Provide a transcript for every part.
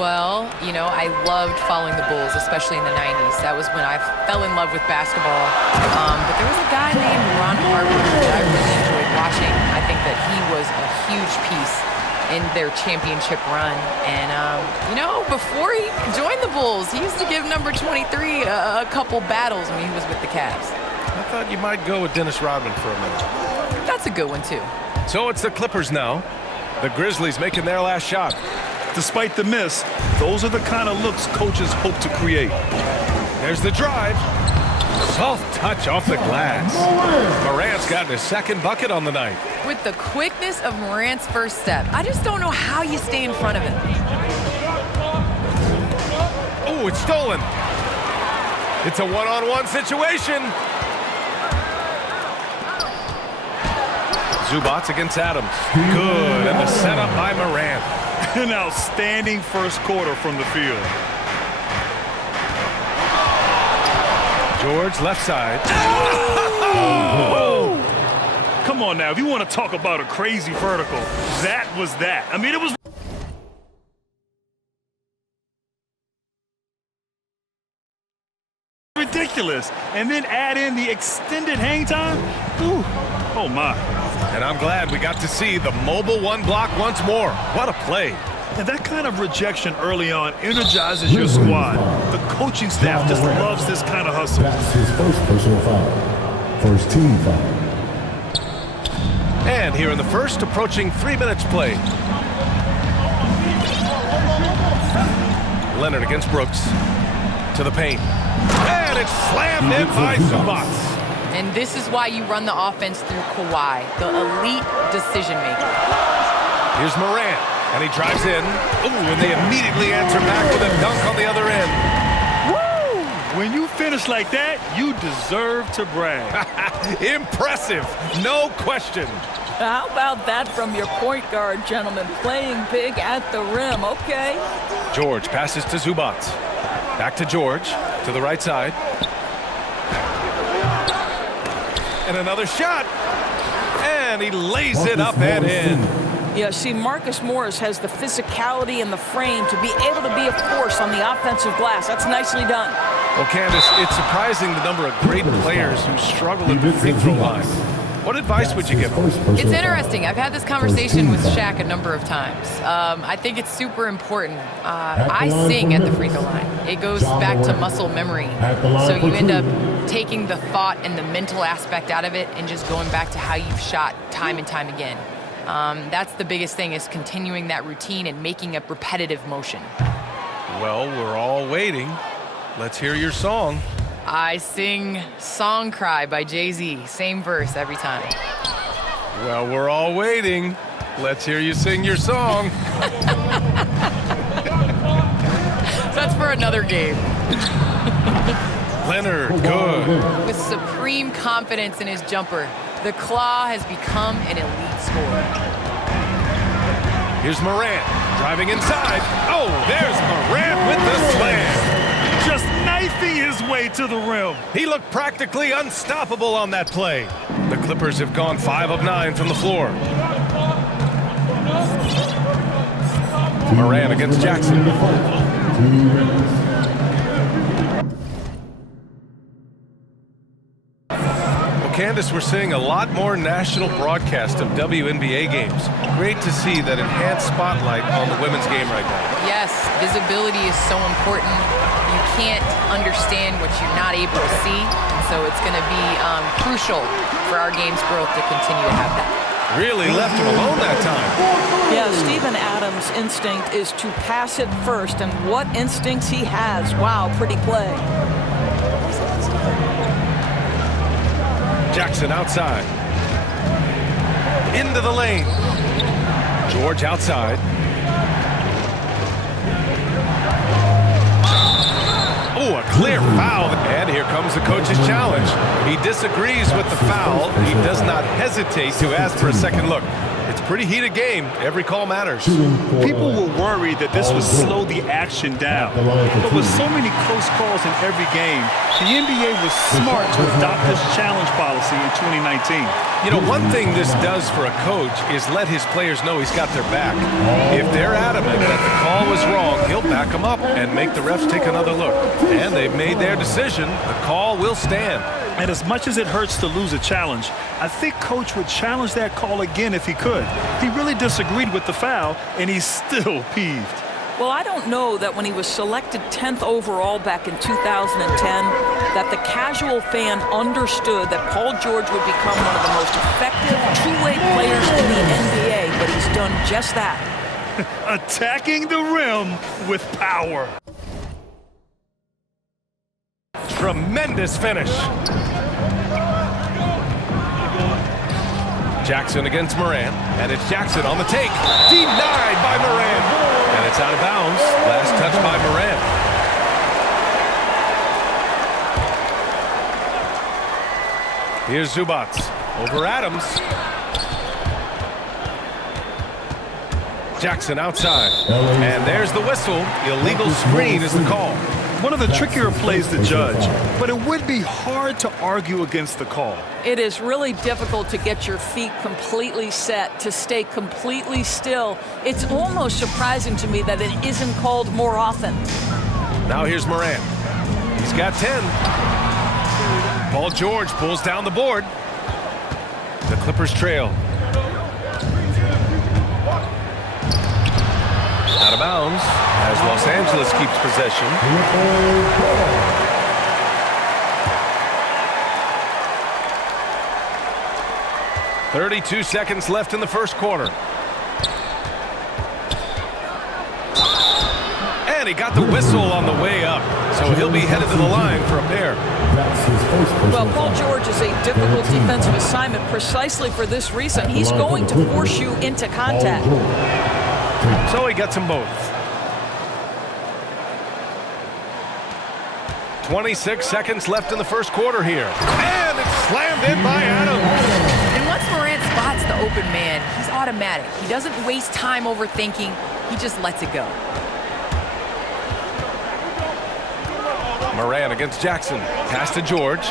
Well, you know, I loved following the Bulls, especially in the 90s. That was when I fell in love with basketball. But there was a guy named Ron Harper that I really enjoyed watching. I think that he was a huge piece in their championship run. And, you know, before he joined the Bulls, he used to give number 23 a couple battles when he was with the Cavs. I thought you might go with Dennis Rodman for a minute. That's a good one, too. So it's the Clippers now. The Grizzlies making their last shot. Despite the miss, those are the kind of looks coaches hope to create. There's the drive. Soft touch off the glass. Morant's gotten his second bucket on the night. With the quickness of Morant's first step, I just don't know how you stay in front of him. Oh, it's stolen. It's a one-on-one situation. Zubac against Adams. Good, and the setup by Morant. An outstanding first quarter from the field. George left side. Oh! Come on now, if you want to talk about a crazy vertical, that was that. I mean, it was ridiculous. And then add in the extended hang time. Ooh. Oh my. And I'm glad we got to see the mobile one block once more. What a play. And that kind of rejection early on energizes your squad. The coaching staff just loves this kind of hustle. That's his first personal foul. First team foul. And here in the first, approaching 3 minutes played. Leonard against Brooks. To the paint. And it's slammed in by Zubac. And this is why you run the offense through Kawhi, the elite decision maker. Here's Morant, and he drives in. Ooh, and they immediately answer back with a dunk on the other end. Woo! When you finish like that, you deserve to brag. Impressive, no question. How about that from your point guard, gentlemen? Playing big at the rim, okay. George passes to Zubac. Back to George, to the right side. And another shot. And he lays it up and in. Yeah, see, Marcus Morris has the physicality and the frame to be able to be a force on the offensive glass. That's nicely done. Well, Candace, it's surprising the number of great players who struggle at the free throw line. What advice would you give them? It's interesting. I've had this conversation with Shaq a number of times. I think it's super important. I sing at the free throw line. It goes back to muscle memory. So you end up taking the thought and the mental aspect out of it and just going back to how you've shot time and time again. That's the biggest thing, is continuing that routine and making a repetitive motion. Well, we're all waiting. Let's hear your song. I sing Song Cry by Jay-Z. Same verse every time. Well, we're all waiting. Let's hear you sing your song. That's for another game. Leonard, good. With supreme confidence in his jumper, the Claw has become an elite scorer. Here's Morant, driving inside. Oh, there's Morant with the slam. Just knifing his way to the rim. He looked practically unstoppable on that play. The Clippers have gone 5 of 9 from the floor. Morant against Jackson. Well, Candace, we're seeing a lot more national broadcast of WNBA games. Great to see that enhanced spotlight on the women's game right now. Yes, visibility is so important. You can't understand what you're not able to see, and so it's going to be crucial for our game's growth to continue to have that. Really left him alone that time. Yeah, Steven Adams' instinct is to pass it first, and what instincts he has. Wow, pretty play. Jackson outside. Into the lane. George outside. Oh, a clear foul. And here comes the coach's challenge. He disagrees with the foul. He does not hesitate to ask for a second look. It's a pretty heated game. Every call matters. People were worried that this would slow the action down. But with so many close calls in every game, the NBA was smart to adopt this challenge policy in 2019. You know, one thing this does for a coach is let his players know he's got their back. If they're adamant that the call was wrong, he'll back them up and make the refs take another look. And they've made their decision. The call will stand. And as much as it hurts to lose a challenge, I think Coach would challenge that call again if he could. He really disagreed with the foul, and he's still peeved. Well, I don't know that when he was selected 10th overall back in 2010, that the casual fan understood that Paul George would become one of the most effective two-way players in the NBA, but he's done just that. Attacking the rim with power. Tremendous finish. Jackson against Moran, and it's Jackson on the take. Denied by Moran. And it's out of bounds. Last touch by Moran. Here's Zubac over Adams. Jackson outside. And there's the whistle. Illegal screen is the call. One of the trickier plays to judge, but it would be hard to argue against the call. It is really difficult to get your feet completely set, to stay completely still. It's almost surprising to me that it isn't called more often. Now here's Moran. He's got 10. Paul George pulls down the board. The Clippers trail. Out of bounds as Los Angeles keeps possession. 32 seconds left in the first quarter. And he got the whistle on the way up, so he'll be headed to the line for a pair. Well, Paul George is a difficult defensive assignment precisely for this reason. He's going to force you into contact. So he gets them both. 26 seconds left in the first quarter here. And it's slammed in by Adams. And once Morant spots the open man, he's automatic. He doesn't waste time overthinking. He just lets it go. Moran against Jackson. Pass to George.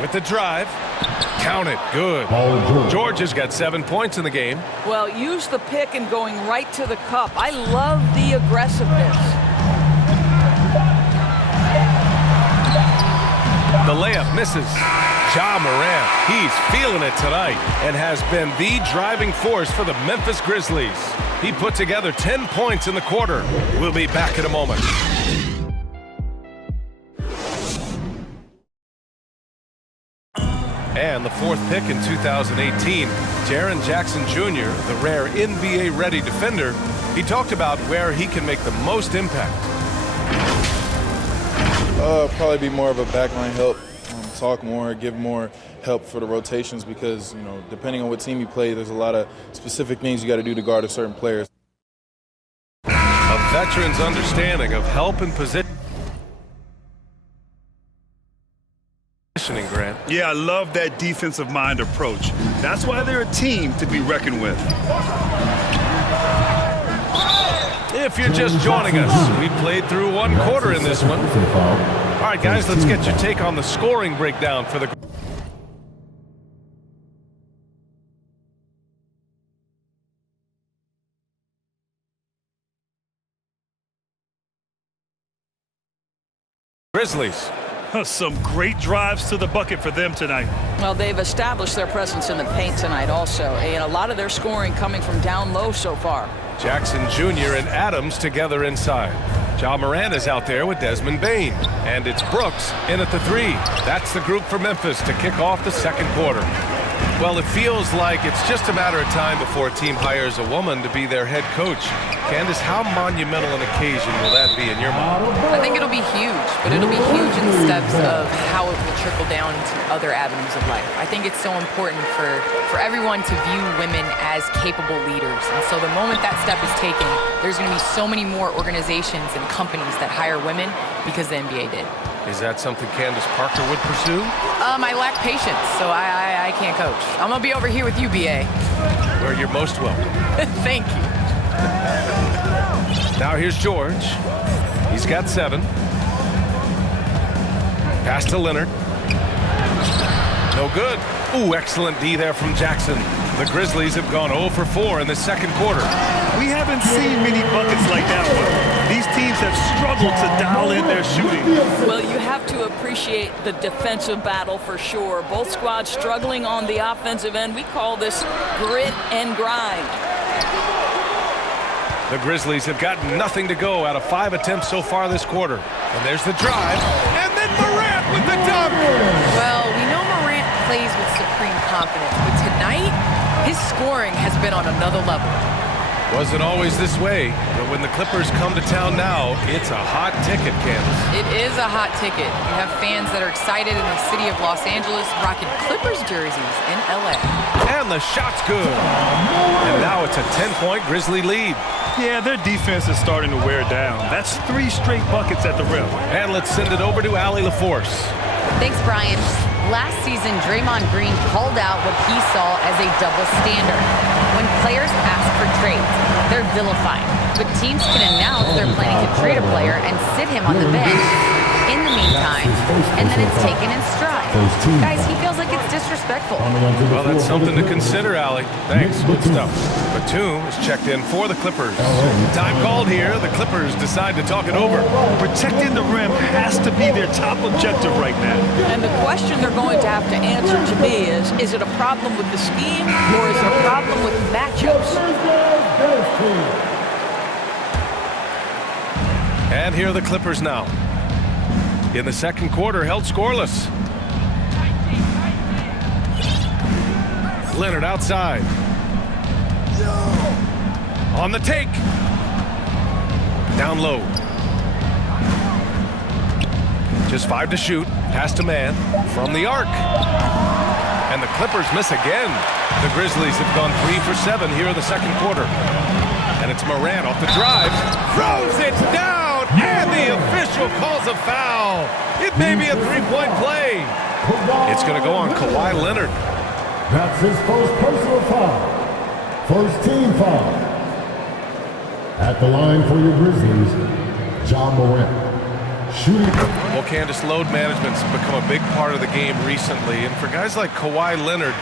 With the drive. Count it. Good. George has got 7 points in the game. Well, use the pick and going right to the cup. I love the aggressiveness. The layup misses. Ja Morant, he's feeling it tonight and has been the driving force for the Memphis Grizzlies. He put together 10 points in the quarter. We'll be back in a moment. And the fourth pick in 2018, Jaren Jackson Jr., the rare NBA-ready defender, he talked about where he can make the most impact. Probably be more of a backline help, talk more, give more help for the rotations because, you know, depending on what team you play, there's a lot of specific things you got to do to guard a certain player. A veteran's understanding of help and positioning, Grant. Yeah, I love that defensive mind approach. That's why they're a team to be reckoned with. If you're just joining us, we played through one quarter in this one. All right, guys, let's get your take on the scoring breakdown for the Grizzlies. Some great drives to the bucket for them tonight. Well, they've established their presence in the paint tonight also, and a lot of their scoring coming from down low so far. Jackson Jr. and Adams together inside. Ja Morant is out there with Desmond Bane. And it's Brooks in at the three. That's the group for Memphis to kick off the second quarter. Well, it feels like it's just a matter of time before a team hires a woman to be their head coach. Candace, how monumental an occasion will that be in your mind? I think it'll be huge, but it'll be huge in the steps of how it will trickle down into other avenues of life. I think it's so important for everyone to view women as capable leaders. And so the moment that step is taken, there's going to be so many more organizations and companies that hire women because the NBA did. Is that something Candace Parker would pursue? I lack patience, so I can't coach. I'm going to be over here with you, BA. Where you're most welcome. Thank you. Now here's George. He's got 7. Pass to Leonard. No good. Ooh, excellent D there from Jackson. The Grizzlies have gone 0 for 4 in the second quarter. We haven't seen many buckets like that one. These teams have struggled to dial in their shooting. Well, you have to appreciate the defensive battle for sure. Both squads struggling on the offensive end. We call this grit and grind. The Grizzlies have gotten nothing to go out of 5 attempts so far this quarter. And there's the drive. And then Morant with the dunk. Well, we know Morant plays with supreme confidence, but tonight, his scoring has been on another level. Wasn't always this way, but when the Clippers come to town now, it's a hot ticket, Candace. It is a hot ticket. You have fans that are excited in the city of Los Angeles rocking Clippers jerseys in LA. And the shot's good. And now it's a 10-point Grizzly lead. Yeah, their defense is starting to wear down. That's 3 straight buckets at the rim. And let's send it over to Allie LaForce. Thanks, Brian. Last season, Draymond Green called out what he saw as a double standard. When players ask for trades, they're vilified. But teams can announce they're planning to trade a player and sit him on the bench in the meantime, and then it's taken in stride. Guys, he feels like it's disrespectful. Well, that's something to consider, Allie. Thanks. Good stuff. Batum is checked in for the Clippers. Time called here. The Clippers decide to talk it over. Protecting the rim has to be their top objective right now. And the question they're going to have to answer to me is it a problem with the scheme or is it a problem with matchups? And here are the Clippers now. In the second quarter, held scoreless. Leonard outside. On the take. Down low. Just 5 to shoot. Pass to man from the arc. And the Clippers miss again. The Grizzlies have gone 3 for 7 here in the second quarter. And it's Morant off the drive. Throws it down. And the official calls a foul. It may be a 3-point play. It's going to go on Kawhi Leonard. That's his first personal foul. First team foul. At the line for your Grizzlies, Ja Morant. Shooting. Well, Candace, load management's become a big part of the game recently. And for guys like Kawhi Leonard,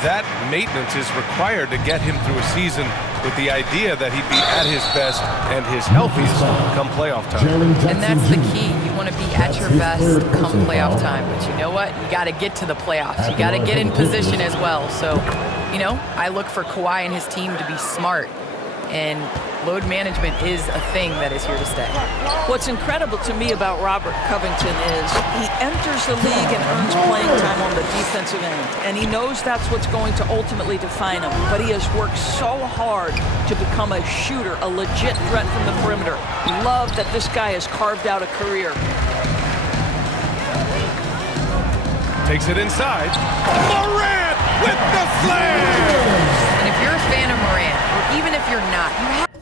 that maintenance is required to get him through a season with the idea that he'd be at his best and his healthiest come playoff time. And that's the key. You want to be at your best come playoff time. But you know what? You got to get to the playoffs. You got to get in position as well. So, you know, I look for Kawhi and his team to be smart. And load management is a thing that is here to stay. What's incredible to me about Robert Covington is he enters the league and earns playing time on the defensive end. And he knows that's what's going to ultimately define him. But he has worked so hard to become a shooter, a legit threat from the perimeter. Love that this guy has carved out a career. Takes it inside. Morant with the slam! And if you're a fan of Morant, or even if you're not, you have